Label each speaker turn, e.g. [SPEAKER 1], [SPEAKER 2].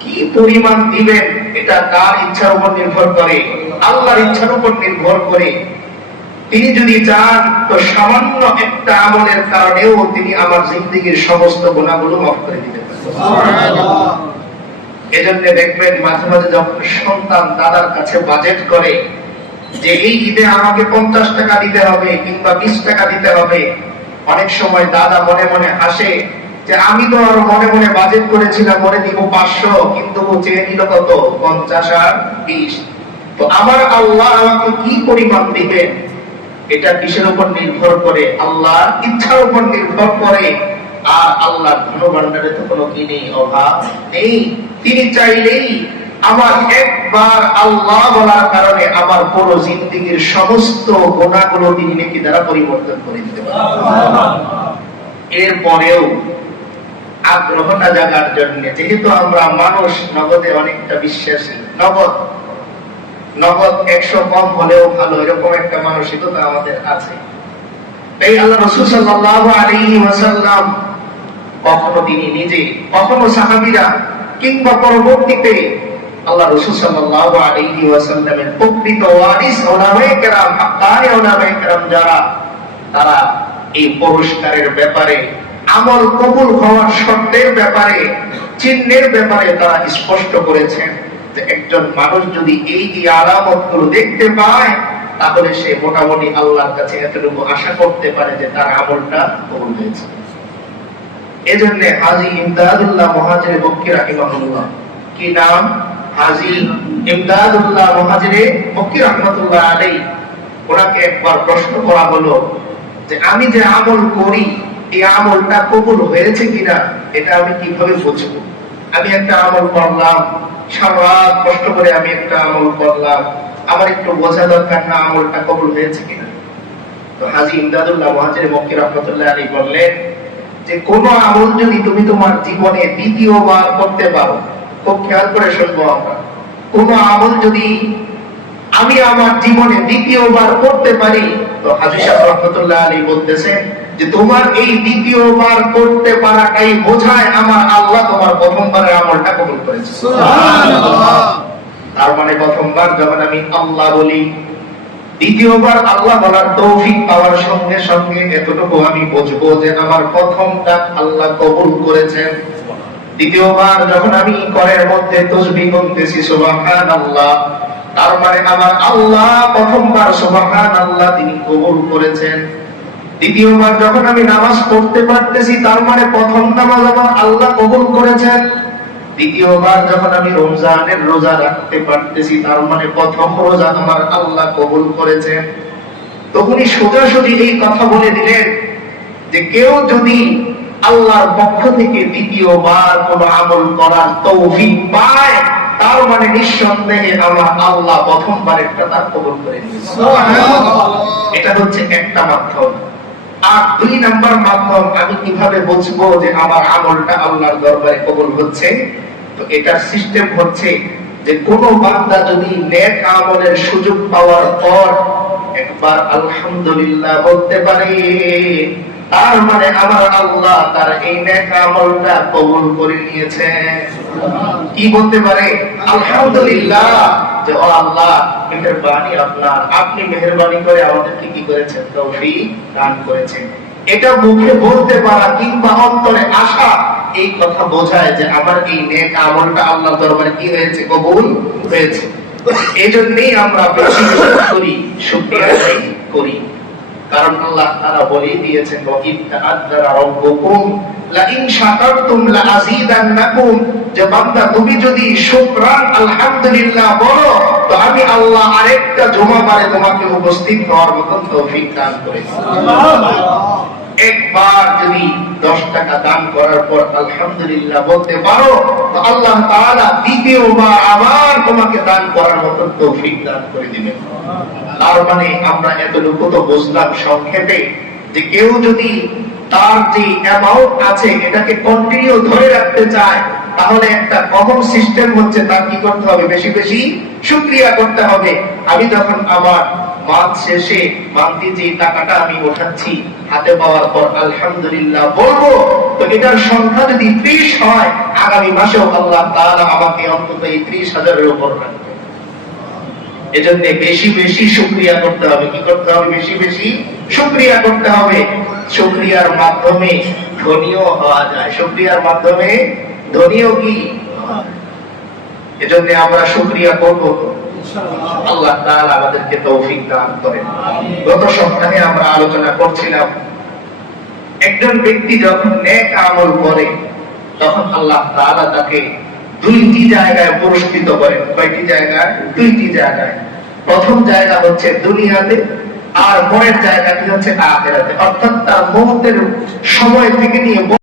[SPEAKER 1] কি পরিমাণ দিবেন এটা কার ইচ্ছার উপর নির্ভর করে? আল্লাহর ইচ্ছার উপর নির্ভর করে। তিনি যদি চান তো সামান্য একটা আমলের কারণেও তিনি আমার জিন্দগির সমস্ত গুণাগুলো মাফ করে দিতে পারেন। এজন্য দেখবেন মাঝে মাঝে যখন সন্তান দাদার কাছে বাজেট করে যে এই ঈদে আমাকে পঞ্চাশ টাকা দিতে হবে কিংবা বিশ টাকা দিতে হবে অনেক সময় দাদা মনে মনে হাসে যে আমি তো আর মনে মনে বাজেট করেছিলাম মনে দিব পাঁচশো কিন্তু ও চেয়ে নিল কত? পঞ্চাশ আর বিশ। তো আমার আল্লাহ আমাকে কি পরিমাণ দিবেন? এটা কিসের উপর নির্ভর করে? আল্লাহ ইচ্ছার উপর নির্ভর করে। আর আল্লাহ ধনভাণ্ডারে তো কোনো কি নেই অভাব নেই। তিনি চাইলেই আমার একবার আল্লাহ বলার কারণে আমার পুরো জিন্দিগির সমস্ত গোনাগুলো তিনি নাকি দ্বারা পরিবর্তন করে দিতে পারেন। এরপরেও আগ্রহটা জাগার জন্য। যেহেতু আমরা মানুষ, নগদে অনেকটা বিশ্বাসী। নগদ নগদ একশো কম হলেও ভালো, এরকম একটা মানসিকতা আমাদের আছে। আল্লাহ রসুল সাল্লাহ আলী ওয়াসাল্লাম কখনো তিনি নিজে, কখনো সাহাবিরা কিংবা পরবর্তীতে আল্লাহ রসুল সাল্লাহ আলী ওয়াসাল্লামের প্রকৃত ওয়ারিস কেরাম কেরাম যারা, তারা এই পুরস্কারের ব্যাপারে আমল কবুল হওয়ার শর্তের ব্যাপারে, চিহ্নের ব্যাপারে তারা স্পষ্ট করেছেন একজন মানুষ যদি এই আলামতগুলো দেখতে পায়, তাহলে সে মোটামুটি আল্লাহর কাছে এতটুকু আশা করতে পারে যে তার আমলটা কবুল হয়েছে। এজন্য হাজি ইমদাদুল্লাহ মহাজির বক্কি রাহিমাহুল্লাহ। কি নাম? হাজি ইমদাদুল্লাহ মহাজিরে বক্কি রহমতুল্লাহ ওনাকে একবার প্রশ্ন করা হলো যে, আমি যে আমল করি এই আমলটা কবুল হয়েছে কিনা, এটা আমি কীভাবে বুঝব? আমি একটা আমল করলাম সারা কষ্ট করে আমি একটা আমল করলাম, আমার একটু বোঝা দরকার না আমলটা কবুল হয়েছে কিনা। তো হাজি ইমদাদুল্লাহ মহাজির রহমতুল্লাহ আলী বললেন যে, কোন আমল যদি তুমি তোমার জীবনে দ্বিতীয়বার করতে পারো, খুব খেয়াল করে শুনব আমরা। কোন আমল যদি আমি আমার জীবনে দ্বিতীয়বার করতে পারি, তো হাজি সাহেব রহমতুল্লাহ আলী বলতেছে যে তোমার এই দ্বিতীয়বার করতে পারাটাই বোঝায় আমার আল্লাহ তোমার প্রথমবারের আমলটা কবুল করেছে। তার মানে প্রথমবার যখন আমি আল্লাহ বলি দ্বিতীয়বার আল্লাহ বলার তৌফিক পাওয়ার সঙ্গে সঙ্গে এতটুকু আমি বুঝব যে আমার প্রথমটা আল্লাহ কবুল করেছেন। দ্বিতীয়বার যখন আমি করের মধ্যে তসবি করতেছি সুবহান আল্লাহ তার মানে আমার আল্লাহ প্রথমবার সুবহান আল্লাহ তিনি কবুল করেছেন। দ্বিতীয়বার যখন আমি নামাজ পড়তে পারতেছি তার মানে প্রথম নামাজ আমার আল্লাহ কবুল করেছেন দ্বিতীয়বার যখন আমি রমজানের রোজা রাখতে পারতেছি তার মানে প্রথম রোজা আমার আল্লাহ কবুল করেছেন তো উনি সোজাসুজি এই কথা বলে দিলেন যে কেউ যদি আল্লাহর পক্ষ থেকে দ্বিতীয়বার কোন আমল করার তৌফিক পায় তার মানে নিঃসন্দেহে আমার আল্লাহ প্রথমবারেরটা তার কবুল করে এটা হচ্ছে একটা মাধ্যম। দুই নাম্বার মাধ্যম আমি কীভাবে বুঝব যে আমার আমলটা আল্লাহর দরবারে কবুল হচ্ছে? তো এটার সিস্টেম হচ্ছে যে কোন বান্দা যদি নেক আমলের সুযোগ পাওয়ার পর একবার আলহামদুলিল্লাহ বলতে পারে, তার মানে আমার আল্লাহ তার এই নেক আমলটা কবুল করে নিয়েছে। কি বলতে পারে? আলহামদুলিল্লাহ। যে, ও আল্লাহ, মেহেরবানি আপনার। আপনি মেহেরবানি করে আমাদেরকে কি করেছেন? তৌফিক দান করেছেন। এটা মুখে বলতে পারা কিংবা অন্তরে এই কথা বোঝায় যে, আমার এই নেক আমলটা আল্লাহ দরবারে কি হয়েছে? কবুল হয়েছে। এই জন্যই আমরা বেশি করি, শুকরিয়া করি। কারণ আল্লাহ তাআলা বলেই দিয়েছেন যে, বান্দা, তুমি যদি আলহামদুলিল্লাহ বলো আমি আল্লাহ আরেকটা জুমাবারে তোমাকে উপস্থিত হওয়ার মতো তৌফিক দান করে একবার যদি দশ টাকা দান করার পর আলহামদুলিল্লাহ বলতে পারো তো আল্লাহ তাআলা দ্বিতীয়বার আবার তোমাকে দান করার মতো তৌফিক দান করে দিবেন। তার মানে আমরা এতটুকু তো বুঝলাম সংক্ষেপে যে কেউ যদি তার যে অ্যামাউন্ট আছে এটাকে কন্টিনিউ ধরে রাখতে চায় তাহলে একটা কমন সিস্টেম হচ্ছে তার কি করতে হবে? বেশি বেশি শুক্রিয়া করতে হবে। আমি যখন আমার মাস শেষে মান্থলি যে টাকাটা আমি ওঠাচ্ছি, হাতে পাওয়ার পর আলহামদুলিল্লাহ বলব, তো এটার সংখ্যা যদি ত্রিশ হয়, আগামী মাসেও আল্লাহ তাআলা আমাকে অন্তত এই ত্রিশ হাজারের উপর রাখবে। এজন্য বেশি বেশি শুক্রিয়া করতে হবে। কি করতে হবে? বেশি বেশি শুক্রিয়া করতে হবে। শুক্রিয়ার মাধ্যমে ধনীও হওয়া যায়। শুক্রিয়ার মাধ্যমে এজন্য আমরা শুক্রিয়া করব। আল্লাহ আমাদেরকে তৌফিক দান করেন। গত সপ্তাহে আমরা আলোচনা করছিলাম, একজন ব্যক্তি যখন নেক আমল করে, তখন আল্লাহ তাকে দুইটি জায়গায় পুরস্কৃত করেন। কয়টি জায়গায়? দুইটি জায়গায়। প্রথম জায়গা হচ্ছে দুনিয়াতে আর পরের জায়গাটি হচ্ছে আখেরাতে। অর্থাৎ তার মৌতের সময় থেকে নিয়ে